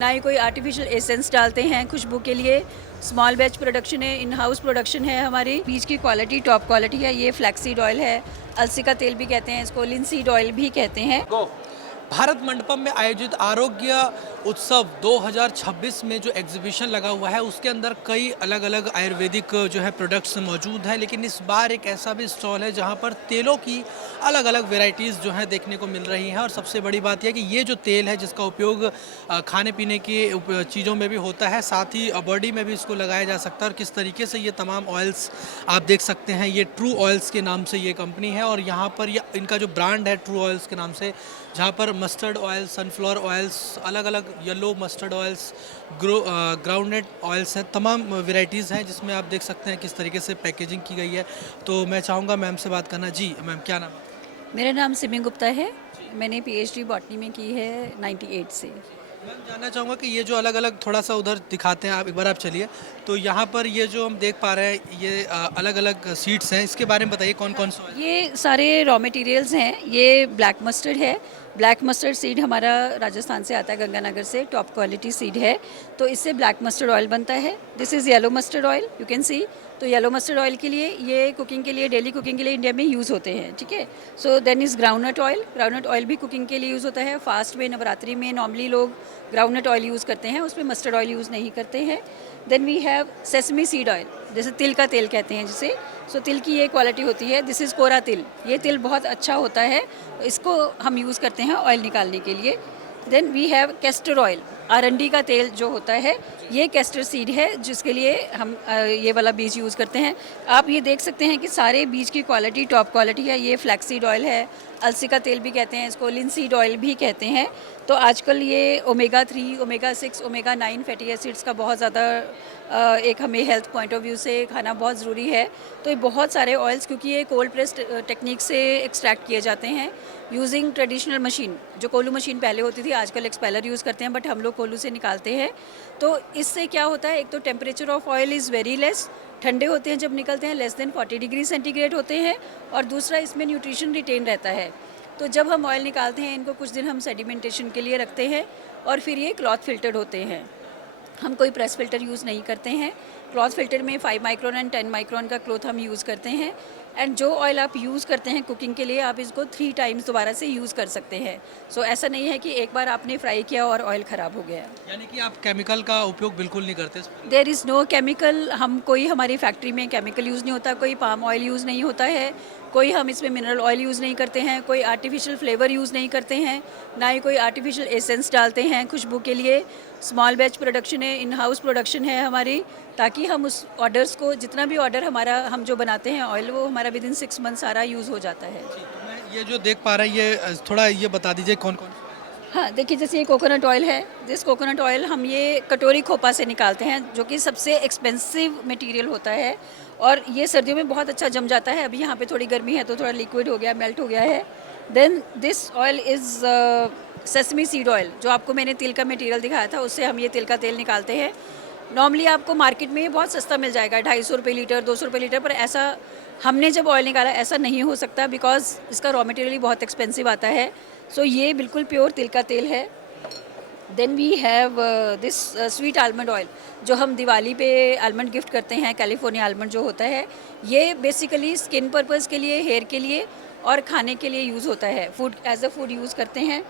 ना ही कोई artificial essence डालते हैं खुशबू के लिए। स्मॉल बैच प्रोडक्शन है, इन हाउस प्रोडक्शन है हमारी। बीज की क्वालिटी टॉप क्वालिटी है। ये फ्लैक्सीड ऑयल है, अलसी का तेल भी कहते हैं इसको, लिंसीड ऑयल भी कहते हैं। भारत मंडपम में आयोजित आरोग्य उत्सव 2026 में जो एग्जीबिशन लगा हुआ है उसके अंदर कई अलग अलग आयुर्वेदिक जो है प्रोडक्ट्स मौजूद हैं, लेकिन इस बार एक ऐसा भी स्टॉल है जहां पर तेलों की अलग अलग वैरायटीज़ जो है देखने को मिल रही हैं। और सबसे बड़ी बात यह कि ये जो तेल है जिसका उपयोग खाने पीने की चीज़ों में भी होता है, साथ ही बॉडी में भी इसको लगाया जा सकता है। और किस तरीके से ये तमाम ऑयल्स आप देख सकते हैं, ये ट्रू ऑयल्स के नाम से ये कंपनी है और यहाँ पर इनका जो ब्रांड है ट्रू ऑयल्स के नाम से, जहाँ पर मस्टर्ड ऑयल, सनफ्लावर ऑयल्स, अलग अलग yellow mustard oils, groundnut oils हैं, तमाम वैरायटीज़ हैं जिसमें आप देख सकते हैं किस तरीके से पैकेजिंग की गई है। तो मैं चाहूँगा मैम से बात करना। जी मैम, क्या नाम है? मेरा नाम सिमी गुप्ता है। मैंने पीएचडी बॉटनी में की है 98 से। मैम जानना चाहूँगा कि ये जो अलग अलग थोड़ा सा उधर दिखाते हैं आप, एक बार आप चलिए। तो यहाँ पर ये जो हम देख पा रहे हैं ये अलग अलग सीड्स हैं, इसके बारे में बताइए कौन कौन सा ऑयल? ये सारे रॉ मटेरियल्स हैं। ये ब्लैक मस्टर्ड है। ब्लैक मस्टर्ड सीड हमारा राजस्थान से आता है, गंगानगर से। टॉप क्वालिटी सीड है, तो इससे ब्लैक मस्टर्ड ऑयल बनता है। This is yellow mustard oil, you can see. तो येलो मस्टर्ड ऑयल के लिए, ये कुकिंग के लिए, डेली कुकिंग के लिए इंडिया में यूज़ होते हैं, ठीक है। So then is groundnut oil. Groundnut oil भी कुकिंग के लिए यूज़ होता है। फास्ट में, नवरात्रि में नॉर्मली लोग ग्राउंडनट ऑयल यूज़ करते हैं, उसमें मस्टर्ड ऑयल यूज़ नहीं करते हैं। Then we have sesame seed oil, जैसे तिल का तेल कहते हैं जिसे। सो तिल की ये क्वालिटी होती है। दिस इज़ कोरा तिल। ये तिल बहुत अच्छा होता है, इसको हम यूज़ करते हैं ऑयल निकालने के लिए। Then we have castor oil, अरंडी का तेल जो होता है, ये कैस्टर सीड है जिसके लिए हम ये वाला बीज यूज़ करते हैं। आप ये देख सकते हैं कि सारे बीज की क्वालिटी टॉप क्वालिटी है। ये फ्लैक्सीड ऑयल है, अलसी का तेल भी कहते हैं इसको, लिंसीड ऑयल भी कहते हैं। तो आजकल ये omega 3, omega 6, omega 9 fatty acids का बहुत ज़्यादा एक हमें हेल्थ पॉइंट ऑफ व्यू से खाना बहुत ज़रूरी है। तो ये बहुत सारे ऑयल्स, क्योंकि ये कोल्ड प्रेस टेक्निक से एक्सट्रैक्ट किए जाते हैं यूजिंग ट्रेडिशनल मशीन। जो कोलू मशीन पहले होती थी, आजकल एक्सपेलर यूज़ करते हैं, बट हम लोग कोलू से निकालते हैं। तो इससे क्या होता है, एक तो temperature of oil is very less, ठंडे होते हैं जब निकलते हैं, लेस देन 40 डिग्री सेंटीग्रेड होते हैं। और दूसरा, इसमें न्यूट्रिशन रिटेन रहता है। तो जब हम ऑयल निकालते हैं, इनको कुछ दिन हम सेडिमेंटेशन के लिए रखते हैं और फिर ये क्लॉथ फिल्टर्ड होते हैं। हम कोई प्रेस फिल्टर यूज़ नहीं करते हैं। क्लॉथ फिल्टर में 5 माइक्रोन एंड 10 माइक्रोन का क्लॉथ हम यूज़ करते हैं। एंड जो ऑयल आप यूज़ करते हैं कुकिंग के लिए, आप इसको 3 टाइम्स दोबारा से यूज़ कर सकते हैं। सो ऐसा नहीं है कि एक बार आपने फ्राई किया और ऑयल ख़राब हो गया। यानी कि आप केमिकल का उपयोग बिल्कुल नहीं करते इसमें? There is no chemical. हम कोई, हमारी फैक्ट्री में केमिकल यूज़ नहीं होता, कोई पाम ऑयल यूज़ नहीं होता है, कोई हम इसमें मिनरल ऑयल यूज़ नहीं करते हैं, कोई आर्टिफिशियल फ्लेवर यूज़ नहीं करते हैं, ना ही कोई आर्टिफिशियल एसेंस डालते हैं खुशबू के लिए। स्मॉल बैच प्रोडक्शन है, इन हाउस प्रोडक्शन है हमारी, ताकि हम उस ऑर्डर्स को, जितना भी ऑर्डर हमारा, हम जो बनाते हैं ऑयल, वो हमारा विद इन 6 मंथ सारा यूज़ हो जाता है। जी, तो मैं ये जो देख पा रहा है ये थोड़ा ये बता दीजिए कौन कौन सा? हाँ, देखिए जैसे ये कोकोनट ऑयल है। दिस कोकोनट ऑयल हम ये कटोरी खोपा से निकालते हैं, जो कि सबसे एक्सपेंसिव मटेरियल होता है और ये सर्दियों में बहुत अच्छा जम जाता है। अभी यहाँ पे थोड़ी गर्मी है तो थोड़ा लिक्विड हो गया, मेल्ट हो गया है। Then this oil is sesame seed oil. जो आपको मैंने तिल का मटेरियल दिखाया था, उससे हम ये तिल का तेल निकालते हैं। नॉर्मली आपको मार्केट में ये बहुत सस्ता मिल जाएगा, 250 रुपये लीटर, 200 रुपये लीटर, पर ऐसा हमने जब ऑयल निकाला ऐसा नहीं हो सकता, बिकॉज इसका रॉ मटेरियल ही बहुत एक्सपेंसिव आता है। सो ये बिल्कुल प्योर तिल का तेल है। Then we have this sweet almond oil, जो हम दिवाली पे आलमंड गिफ्ट करते हैं, कैलिफोर्निया आलमंड जो होता है। ये बेसिकली स्किन पर्पज़ के लिए, हेयर के लिए और खाने के लिए यूज़ होता है, food as a food use करते हैं।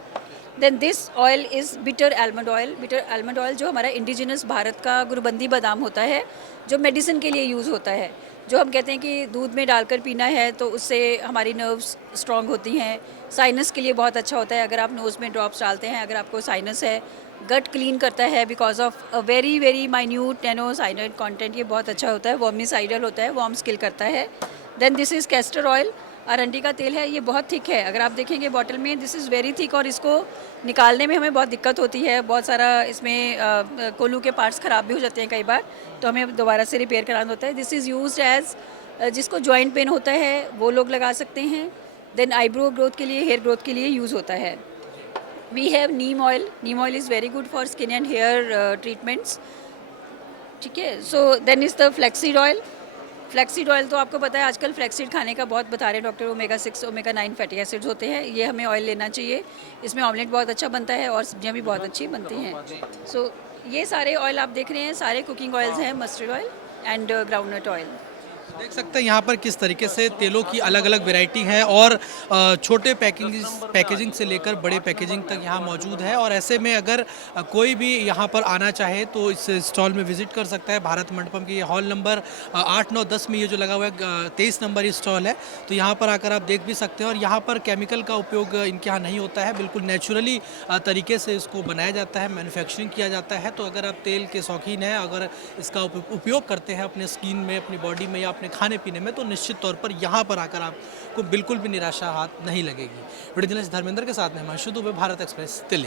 Then this oil is bitter almond oil. Bitter almond oil जो हमारा इंडिजिनस भारत का गुरुबंदी बादाम होता है, जो मेडिसिन के लिए यूज़ होता है। जो हम कहते हैं कि दूध में डालकर पीना है तो उससे हमारी नर्व्स स्ट्रॉन्ग होती हैं। साइनस के लिए बहुत अच्छा होता है, अगर आप नोज़ में ड्रॉप्स डालते हैं, अगर आपको साइनस है। गट क्लीन करता है because of a very very minute nano cyanide content. ये बहुत अच्छा होता है, वर्मिसाइडल होता है, वार्म्स किल करता है। Then this is castor oil, अरंडी का तेल है। ये बहुत थिक है, अगर आप देखेंगे बॉटल में, दिस इज़ वेरी थिक और इसको निकालने में हमें बहुत दिक्कत होती है। बहुत सारा इसमें कोलू के पार्ट्स ख़राब भी हो जाते हैं कई बार, तो हमें दोबारा से रिपेयर कराना होता है। दिस इज़ यूज्ड एज, जिसको जॉइंट पेन होता है वो लोग लगा सकते हैं। देन आईब्रो ग्रोथ के लिए, हेयर ग्रोथ के लिए यूज़ होता है। We have neem oil. Neem oil is very good for skin and hair treatments, ठीक है। So then is the flaxseed oil. Flaxseed oil तो आपको पता है आजकल फ्लैक्सीड खाने का बहुत बता रहे हैं doctor, omega 6 omega 9 fatty acids होते हैं, ये हमें ऑयल लेना चाहिए। इसमें ऑमलेट बहुत अच्छा बनता है और सब्जियां भी बहुत अच्छी बनती हैं। सो ये सारे ऑयल आप देख रहे हैं, सारे कुकिंग ऑयल्स हैं, mustard oil and groundnut oil. देख सकते हैं यहाँ पर किस तरीके से तेलों की अलग अलग वैरायटी है और छोटे पैकेजिंग से लेकर बड़े पैकेजिंग तक यहाँ मौजूद है। और ऐसे में अगर कोई भी यहाँ पर आना चाहे तो इस स्टॉल में विजिट कर सकता है। भारत मंडपम की ये हॉल नंबर 8, 9, 10 में ये जो लगा हुआ है 23 नंबर ये स्टॉल है। तो यहाँ पर आकर आप देख भी सकते हैं और यहाँ पर केमिकल का उपयोग इनके यहाँ नहीं होता है, बिल्कुल नेचुरली तरीके से इसको बनाया जाता है, मैन्युफैक्चरिंग किया जाता है। तो अगर आप तेल के शौकीन हैं, अगर इसका उपयोग करते हैं अपने स्किन में, अपनी बॉडी में या अपने खाने पीने में, तो निश्चित तौर पर यहाँ पर आकर आपको बिल्कुल भी निराशा हाथ नहीं लगेगी। वीडियो जर्नलिस्ट धर्मेंद्र के साथ में हिमांशु दुबे, भारत एक्सप्रेस, दिल्ली।